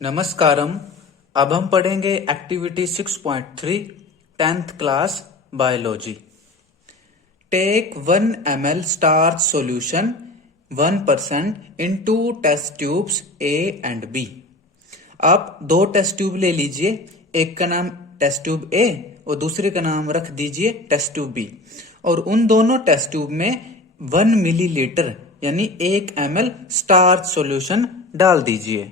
नमस्कारम। अब हम पढ़ेंगे activity 6.3 10th class biology. Take 1 ml starch solution 1% in 2 test tubes A and B। आप दो टेस्ट ट्यूब ले लीजिए, एक का नाम टेस्ट ट्यूब A और दूसरे का नाम रख दीजिए टेस्ट ट्यूब B, और उन दोनों टेस्ट ट्यूब में 1 मिलीलीटर यानी 1 ml स्टार्च सॉल्यूशन डाल दीजिए।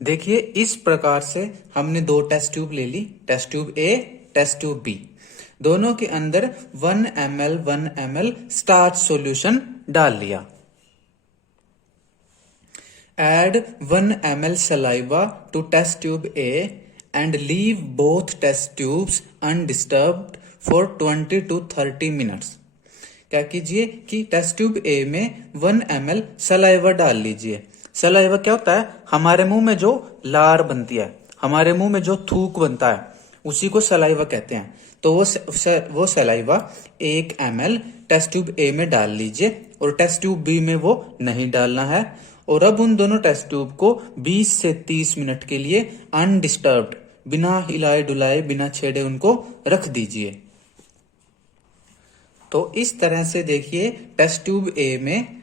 देखिए, इस प्रकार से हमने दो टेस्ट ट्यूब ले ली, test tube A, test tube B। दोनों के अंदर 1 ml स्टार्च सॉल्यूशन डाल लिया। Add 1 ml saliva to test tube A and leave both test tubes undisturbed for 20 to 30 minutes. क्या कीजिए कि टेस्ट ट्यूब A में 1 ml सलाइवा डाल लीजिए। सलाइवा क्या होता है? हमारे मुंह में जो लार बनती है, हमारे मुंह में जो थूक बनता है, उसी को सलाइवा कहते हैं। तो वो saliva 1 ml test tube A में डाल लीजिए और टेस्ट ट्यूब B में वो नहीं डालना है। और अब उन दोनों टेस्ट ट्यूब को 20 से 30 मिनट के लिए अनडिस्टर्ब्ड, बिना हिलाए डुलाए, बिना छेड़े उनको रख दीजिए। तो इस तरह से देखिए, टेस्ट ट्यूब A में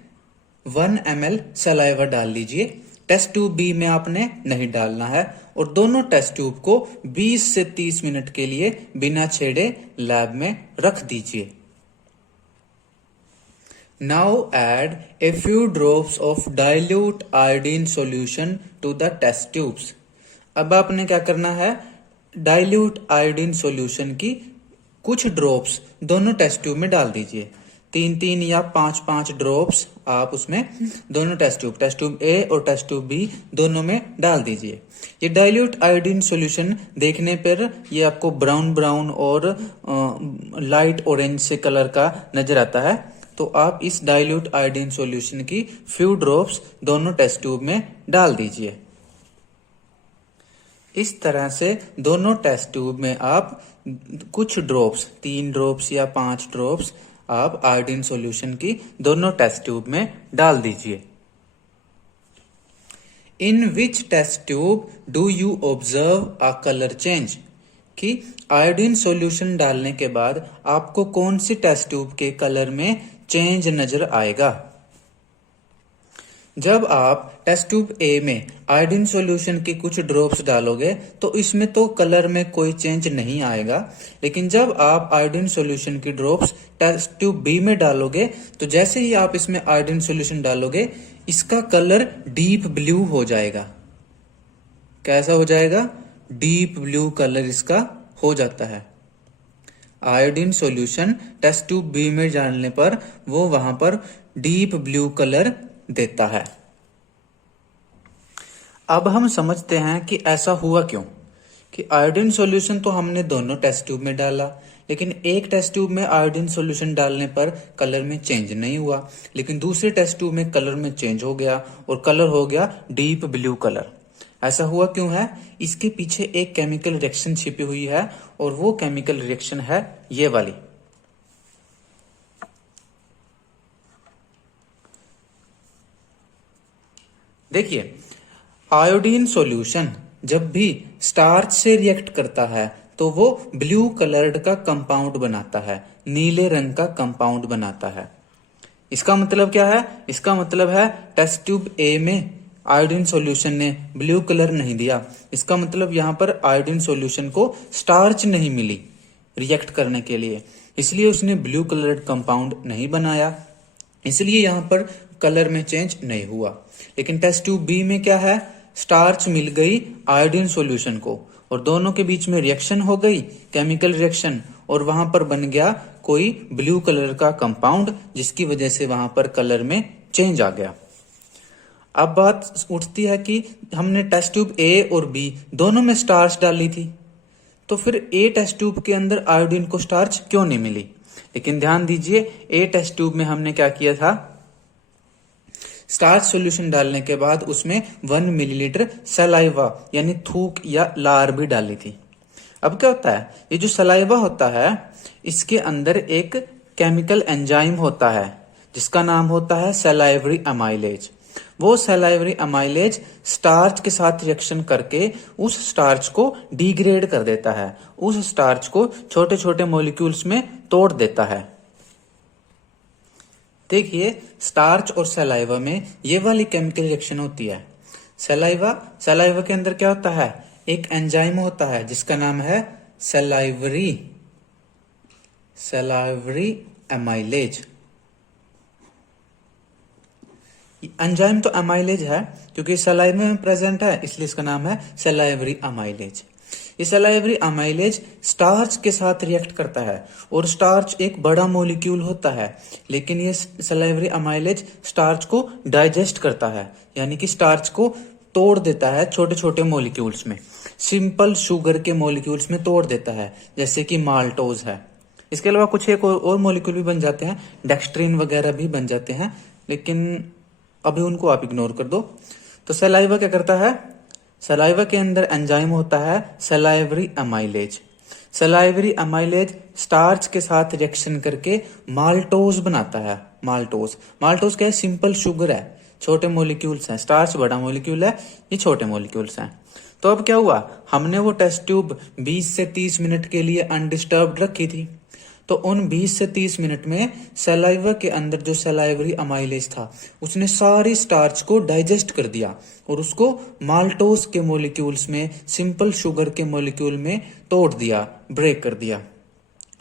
1 ml सलाइवा डाल लीजिए, टेस्ट ट्यूब B में आपने नहीं डालना है, और दोनों टेस्ट ट्यूब को 20 से 30 मिनट के लिए बिना छेड़े लैब में रख दीजिए। Now add a few drops of dilute iodine solution to the test tubes. अब आपने क्या करना है? डाइल्यूट आयोडीन सॉल्यूशन की कुछ ड्रॉप्स दोनों टेस्ट ट्यूब में डाल दीजिए। 3-3 या 5-5 ड्रॉप्स आप उसमें दोनों टेस्ट ट्यूब A और टेस्ट ट्यूब B दोनों में डाल दीजिए। ये डाइल्यूट आयोडीन सॉल्यूशन देखने पर ये आपको ब्राउन ब्राउन और लाइट ऑरेंज से कलर का नजर आता है। तो आप इस डाइल्यूट आयोडीन सॉल्यूशन की फ्यू ड्रॉप्स दोनों टेस्ट ट्यूब में डाल दीजिए। इस तरह से दोनों टेस्ट ट्यूब में आप कुछ ड्रॉप्स, 3 ड्रॉप्स या 5 ड्रॉप्स आप आयोडीन सॉल्यूशन की दोनों टेस्ट ट्यूब में डाल दीजिए। In which test tube do you observe a colour change? कि आयोडीन सॉल्यूशन डालने के बाद आपको कौन सी टेस्ट ट्यूब के कलर में चेंज नजर आएगा? जब आप टेस्ट ट्यूब A में आयोडीन सॉल्यूशन की कुछ ड्रॉप्स डालोगे तो इसमें तो कलर में कोई चेंज नहीं आएगा, लेकिन जब आप आयोडीन सॉल्यूशन की ड्रॉप्स टेस्ट ट्यूब B में डालोगे तो जैसे ही आप इसमें आयोडीन सॉल्यूशन डालोगे, इसका कलर डीप ब्लू हो जाएगा। कैसा हो जाएगा? डीप ब्लू कलर इसका हो जाता है। Iodine solution test tube B में डालने पर वो वहां पर डीप ब्लू कलर देता है। अब हम समझते हैं कि ऐसा हुआ क्यों। कि आयोडीन सॉल्यूशन तो हमने दोनों टेस्ट ट्यूब में डाला, लेकिन एक टेस्ट ट्यूब में आयोडीन सॉल्यूशन डालने पर कलर में चेंज नहीं हुआ, लेकिन दूसरे टेस्ट ट्यूब में कलर में चेंज हो गया और कलर हो गया डीप ब्लू कलर। ऐसा हुआ क्यों है? इसके पीछे एक केमिकल रिएक्शन छिपी हुई है, और वो केमिकल रिएक्शन है ये वाली। देखिए, आयोडीन सॉल्यूशन जब भी स्टार्च से रिएक्ट करता है तो वो ब्लू कलर्ड का कंपाउंड बनाता है, नीले रंग का कंपाउंड बनाता है। इसका मतलब क्या है? इसका मतलब है टेस्ट ट्यूब A में आयोडीन सॉल्यूशन ने ब्लू कलर नहीं दिया। इसका मतलब यहाँ पर आयोडीन सॉल्यूशन को स्टार्च नहीं मिली रिएक्ट करने के लिए, इसलिए उसने ब्लू कलर्ड कंपाउंड नहीं बनाया, इसलिए यहाँ पर कलर में चेंज नहीं हुआ। लेकिन टेस्ट ट्यूब B में क्या है? स्टार्च मिल गई आयोडीन सॉल्यूशन को और दोनों के बीच में रिएक्शन हो गई, केमिकल रिएक्शन, और वहां पर बन गया कोई ब्लू कलर का कंपाउंड, जिसकी वजह से वहां पर कलर में चेंज आ गया। अब बात उठती है कि हमने टेस्ट ट्यूब A और B दोनों में स्टार्च डाली थी, तो फिर A टेस्ट ट्यूब के अंदर आयोडीन को स्टार्च क्यों नहीं मिली? लेकिन ध्यान दीजिए, A टेस्ट ट्यूब में हमने क्या किया था? स्टार्च सॉल्यूशन डालने के बाद उसमें 1 मिलीलीटर सलाइवा यानी थूक या लार भी डाली थी। अब क्या होता है? ये जो सलाइवा होता है, इसके अंदर एक केमिकल एंजाइम होता है जिसका नाम होता है सलाइवरी अमाइलेज। वो सलाइवरी अमाइलेज स्टार्च के साथ रिएक्शन करके उस स्टार्च को डिग्रेड कर देता है, उस स्टार्च को छोटे छोटे मॉलिक्यूल्स में तोड़ देता है। देखिए, स्टार्च और सलाइवा में ये वाली केमिकल रिएक्शन होती है। सलाइवा के अंदर क्या होता है, एक एंजाइम होता है जिसका नाम है सलाइवरी अमाइलेज। एंजाइम तो अमाइलेज है क्योंकि सलाइवा में प्रेजेंट है, इसलिए इसका नाम है सलाइवरी अमाइलेज। ये सलाइवरी अमाइलेज स्टार्च के साथ रिएक्ट करता है और स्टार्च एक बड़ा मॉलिक्यूल होता है, लेकिन ये सलाइवरी अमाइलेज स्टार्च को डाइजेस्ट करता है, यानी कि स्टार्च को तोड़ देता है छोटे छोटे मॉलिक्यूल्स में, सिंपल शुगर के मॉलिक्यूल्स में तोड़ देता है, जैसे कि माल्टोज है। इसके अलावा कुछ एक और मॉलिक्यूल भी बन जाते हैं, डेक्स्ट्रीन वगैरह भी बन जाते हैं, लेकिन अभी उनको आप इग्नोर कर दो। तो सलाइवा क्या करता है, सलाइवा के अंदर एंजाइम होता है salivary amylase. Salivary amylase starch के साथ रिएक्शन करके माल्टोज बनाता है। माल्टोज क्या है, सिंपल शुगर है, छोटे मॉलिक्यूल्स हैं, स्टार्च बड़ा मॉलिक्यूल है, ये छोटे मॉलिक्यूल्स हैं। तो अब क्या हुआ, हमने वो टेस्ट ट्यूब 20 से 30 मिनट के लिए अनडिस्टर्ब्ड रखी थी, तो उन 20 से 30 मिनट में सलाइवा के अंदर जो सलाइवरी अमाइलेज था उसने सारी स्टार्च को डाइजेस्ट कर दिया और उसको माल्टोज के मॉलिक्यूल्स में, सिंपल शुगर के मॉलिक्यूल में तोड़ दिया, ब्रेक कर दिया।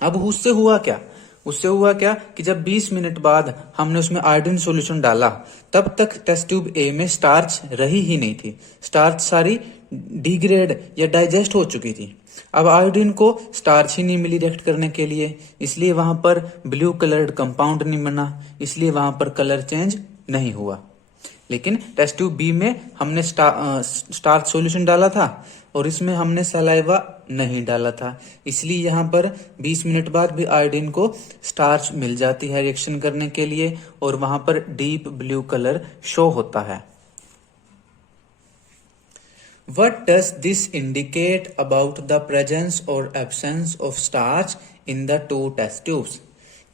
अब उससे हुआ क्या कि जब 20 मिनट बाद हमने उसमें आयोडीन सॉल्यूशन डाला, तब तक टेस्ट ट्यूब ए में स्टार्च रही ही नहीं थी, स्टार्च सारी डिग्रेड या डाइजेस्ट हो चुकी थी। अब आयोडीन को स्टार्च ही नहीं मिली रिएक्ट करने के लिए, इसलिए वहां पर ब्लू कलर्ड कंपाउंड नहीं बना, इसलिए वहां पर कलर चेंज नहीं हुआ। लेकिन टेस्ट ट्यूब बी में हमने स्टार्च सॉल्यूशन डाला था और इसमें हमने सलाइवा नहीं डाला था, इसलिए यहाँ पर 20 मिनट बाद भी आयोडीन को स्टार्च मिल जाती है रिएक्शन करने के लिए और वहां पर डीप ब्लू कलर शो होता है। What does this indicate about the presence or absence of starch in the two test tubes?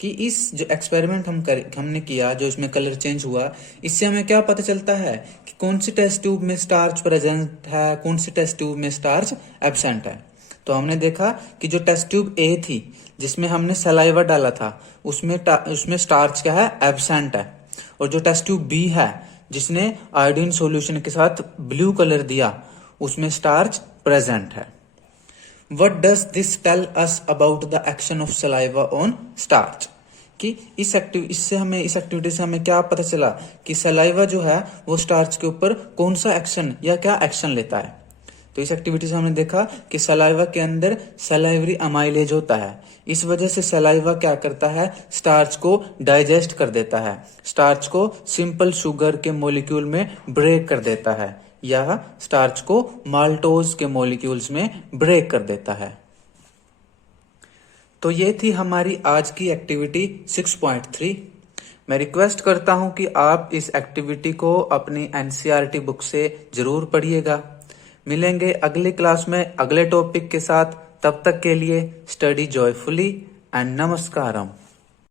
कि इस जो एक्सपेरिमेंट हमने किया, जो इसमें कलर चेंज हुआ, इससे हमें क्या पता चलता है कि कौन सी टेस्ट ट्यूब में स्टार्च प्रेजेंट है, कौन सी टेस्ट ट्यूब में स्टार्च एब्सेंट है। तो हमने देखा कि जो टेस्ट ट्यूब ए थी जिसमें हमने सलाइवा डाला था उसमें स्टार्च क्या है, एब्सेंट है, और जो टेस्ट ट्यूब बी है जिसने आयोडीन सॉल्यूशन के साथ ब्लू कलर दिया उसमें स्टार्च प्रेजेंट है। What does this tell us about the action of saliva on starch? कि इस एक्टिविटी से हमें क्या पता चला कि सलाइवा जो है वो स्टार्च के ऊपर कौन सा एक्शन या क्या एक्शन लेता है। तो इस एक्टिविटी से हमने देखा कि सलाइवा के अंदर सलाइवरी अमाइलेज होता है, इस वजह से सलाइवा क्या करता है, स्टार्च को डाइजेस्ट कर देता है, स्टार्च को सिंपल शुगर के मॉलिक्यूल में ब्रेक कर देता है या स्टार्च को माल्टोज के मॉलिक्यूल्स में ब्रेक कर देता है। तो ये थी हमारी आज की एक्टिविटी 6.3। मैं रिक्वेस्ट करता हूं कि आप इस एक्टिविटी को अपनी एनसीईआरटी बुक से जरूर पढ़िएगा। मिलेंगे अगली क्लास में अगले टॉपिक के साथ, तब तक के लिए स्टडी जॉयफुली एंड नमस्कारम।